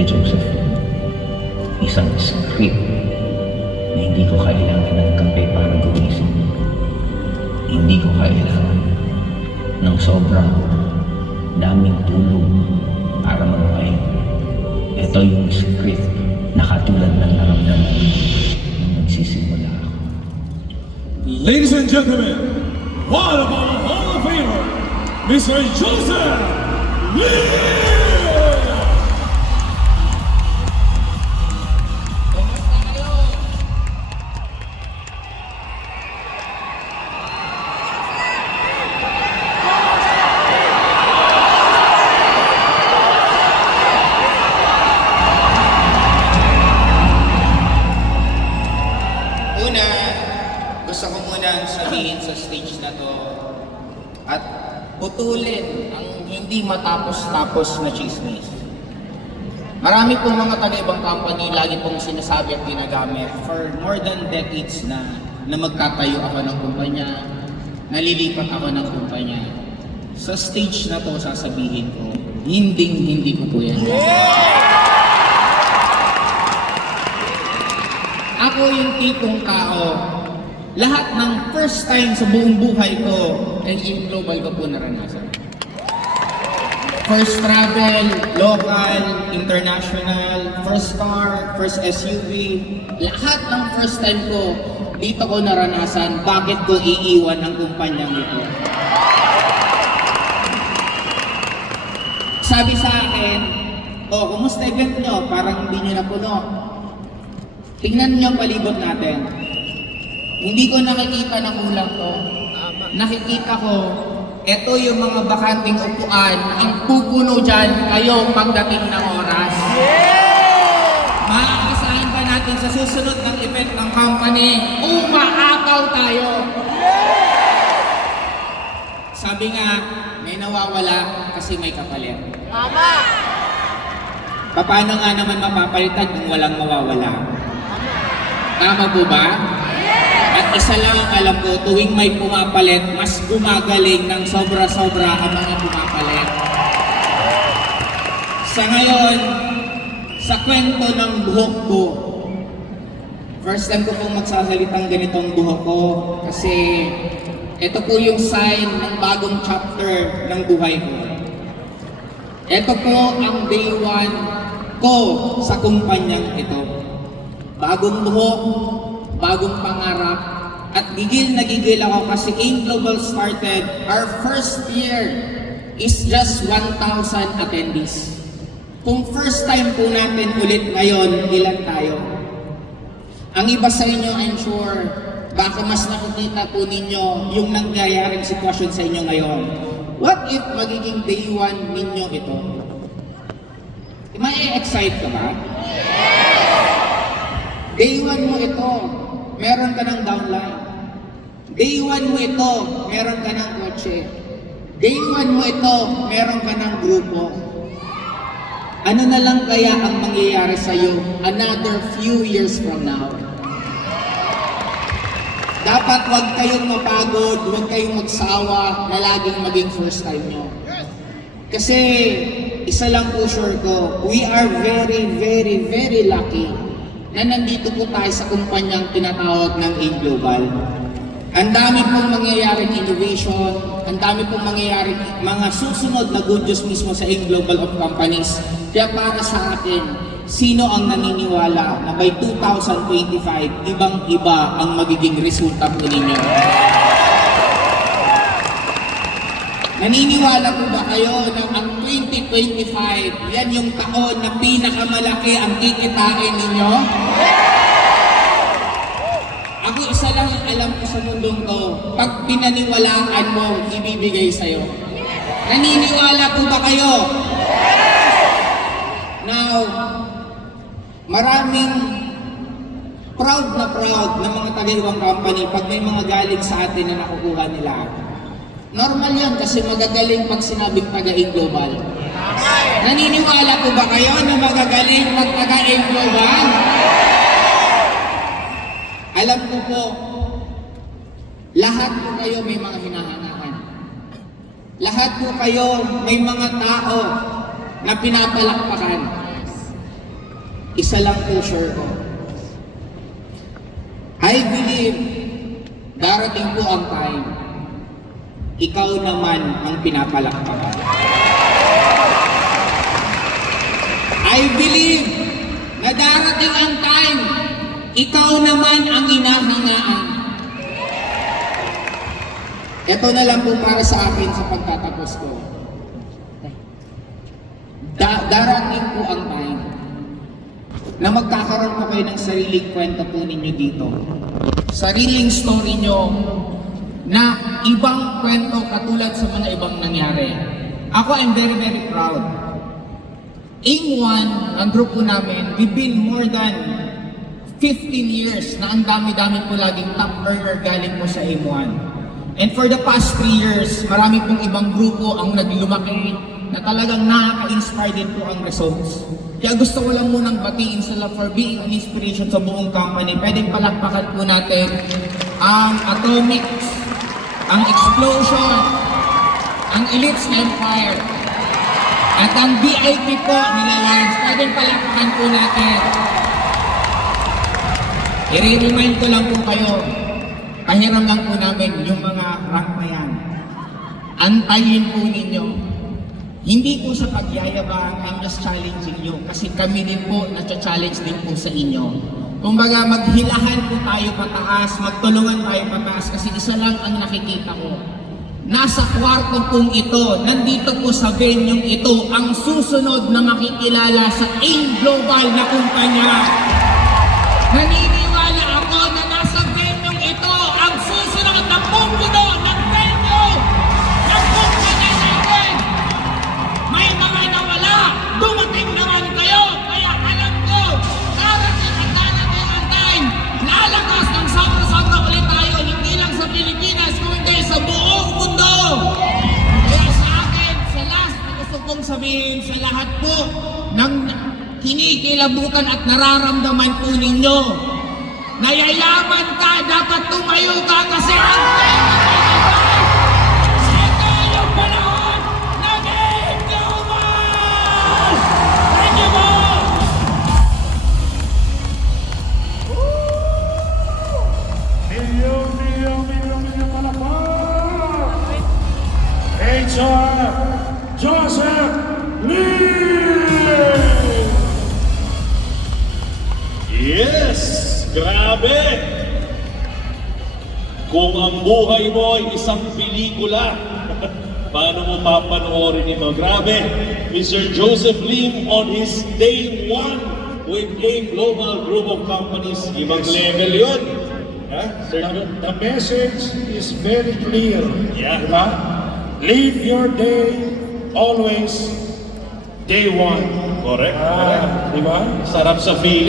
Brother Joseph, isang script na hindi ko kailangan ng kape para gumising. Hindi ko kailangan ng sobrang daming tulog para mabuhay. Ito yung script na katulad ng naramdaman nung nagsisimula ako. Ladies and gentlemen, one of our Hall of Famer, Mr. Joseph Lee! Gusto ko muna sabihin sa stage na to at putulin ang hindi matapos-tapos na chismis. Marami pong mga taga-ibang company lagi pong sinasabi at ginagamit for more than decades na magtatayo ako ng kumpanya, nalilipat ako ng kumpanya. Sa stage na to sasabihin ko, hindi ko po yan. Ako yung tipong tao, lahat ng first time sa buong buhay ko ay in global ko po naranasan. First travel, local, international, first car, first SUV, lahat ng first time ko, dito ko naranasan. Bakit ko iiwan ang kumpanyang ito? Sabi sa akin, kumusta event nyo? Parang hindi nyo napuno. Tingnan nyo ang palibot natin. Hindi ko nakikita na kulang to. Nakikita ko, ito yung mga bakanting upuan, ang pupuno dyan kayo pagdating ng oras. Maaasahan ba natin sa susunod ng event ng company, umaakaw tayo. Sabi nga, may nawawala kasi may kapalit. Tama! Paano nga naman mapapalitan kung walang mawawala? Tama po ba? At isa lang ang alam ko, tuwing may pumapalit, mas gumagaling ng sobra-sobra ang mga pumapalit. Sa ngayon, sa kwento ng buhok ko, first time ko pong magsasalitang ganitong buhok ko kasi ito po yung sign ng bagong chapter ng buhay ko. Ito po ang day 1 ko sa kumpanyang ito. Bagong buhok, bagong pangarap, at gigil na gigil ako kasi AIM Global started, our first year is just 1,000 attendees. Kung first time po natin ulit ngayon, ilan tayo? Ang iba sa inyo, I'm sure, baka mas nakikita po ninyo yung nangyayaring sitwasyon sa inyo ngayon. What if magiging day 1 ninyo ito? Mai-excite ka ba? Day 1 mo ito, meron ka ng downline. Day 1 mo ito, meron ka ng kotse. Day 1 mo ito, meron ka ng grupo. Ano na lang kaya ang mangyayari sa'yo another few years from now? Dapat huwag kayong mapagod, huwag kayong magsawa na laging maging first time nyo. Kasi isa lang po sure ko, we are very lucky na nandito po tayo sa kumpanyang tinatawag ng AIM Global. Ang dami pong mangyayaring innovation, ang dami pong mangyayaring mga susunod na good news mismo sa AIM Global of Companies. Kaya para sa akin, sino ang naniniwala na by 2025, ibang-iba ang magiging resulta po ninyo? Naniniwala po ba kayo na ang 2025, yan yung taon na pinakamalaki ang kikitain ninyo? Ako isa lang ang alam ko sa mundong to, pag pinaniwalaan mo, ibibigay sa'yo. Naniniwala po ba kayo? Now, maraming proud na mga taga-ibang company pag may mga galing sa atin na nakukuha nila. Normal yan kasi magagaling pag sinabing taga-AIM Global. Naniniwala po ba kayo na magagaling pag taga-AIM Global? Alam ko po, lahat po kayo may mga hinahangaan. Lahat po kayo may mga tao na pinapalakpakan. isa lang po sure ko. I believe darating po ang time, ikaw naman ang pinapalakpakan. I believe na darating ang time, ikaw naman ang inahangaan. Ito na lang po para sa akin sa pagtatapos ko. Darating po ang time na magkakaroon po kayo ng sariling kwento po ninyo dito. Sariling story nyo na ibang kwento katulad sa mga ibang nangyari. Ako, I'm very, very proud. AIM1, ang grupo namin, we've been more than 15 years na ang dami-dami po laging top earner galing po sa AIM1. And for the past 3 years, marami pong ibang grupo ang naglumaki na talagang nakaka-inspire din po ang results. Kaya gusto ko lang munang batiin sila for being an inspiration sa buong company. Pwedeng palakpakan po natin ang Atomics, ang Explosion, ang Elites Empire, at ang VIP po nila Lance. Pwedeng palakpakan po natin. I-remind ko lang po kayo, pahiram lang po namin yung mga rank na yan. Antayin po ninyo. Hindi po sa pagyayabang, I'm just challenging you. Kasi kami din po, na-challenge din po sa inyo. Kumbaga, maghilahan po tayo pataas, magtulungan tayo pataas. Kasi isa lang ang nakikita ko. Nasa kwarto pong ito, nandito po sa venueng ito, ang susunod na makikilala sa AIM Global na kumpanya. Naniniwala ako na nasa venueng ito, ang susunod na pumpuno ng venue ng kumpanya natin. May mga nawala, dumating naman kayo. Kaya alam ko, darating at darating ang time, lalakas ng sobra-sobra ulit tayo, hindi lang sa Pilipinas, kundi sa buong mundo. Kaya sa akin, sa last na gusto kong sabihin sa lahat po ng kinikilabutan at nararamdaman po ninyo, na yayaman ka, dapat tumayo ka kasi ang ito yung panahon ng AIM Global! Thank you po! Milyon palakpak! HR Joseph Lee! Yes! Grabe! Kung ang buhay mo ay isang pelikula, paano mo papanoorin ito? Grabe! Mr. Joseph Lim on his day 1 with AIM Global Group of Companies. Ibang level yun. Ha? Sir, The message is very clear. Yeah. Diba? Live your day always day one. correct. Diba? Sarap sa feeling.